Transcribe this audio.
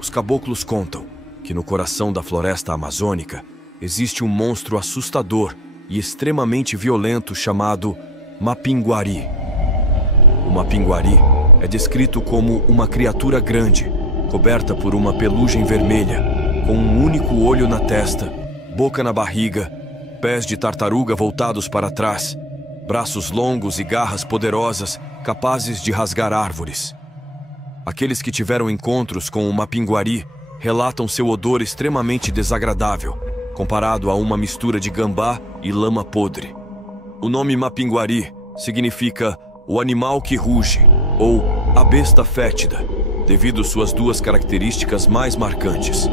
Os caboclos contam que no coração da floresta amazônica existe um monstro assustador e extremamente violento chamado Mapinguari. O Mapinguari é descrito como uma criatura grande, coberta por uma pelugem vermelha, com um único olho na testa, boca na barriga, pés de tartaruga voltados para trás, braços longos e garras poderosas capazes de rasgar árvores. Aqueles que tiveram encontros com o Mapinguari relatam seu odor extremamente desagradável, comparado a uma mistura de gambá e lama podre. O nome Mapinguari significa o animal que ruge, ou a besta fétida, devido suas duas características mais marcantes.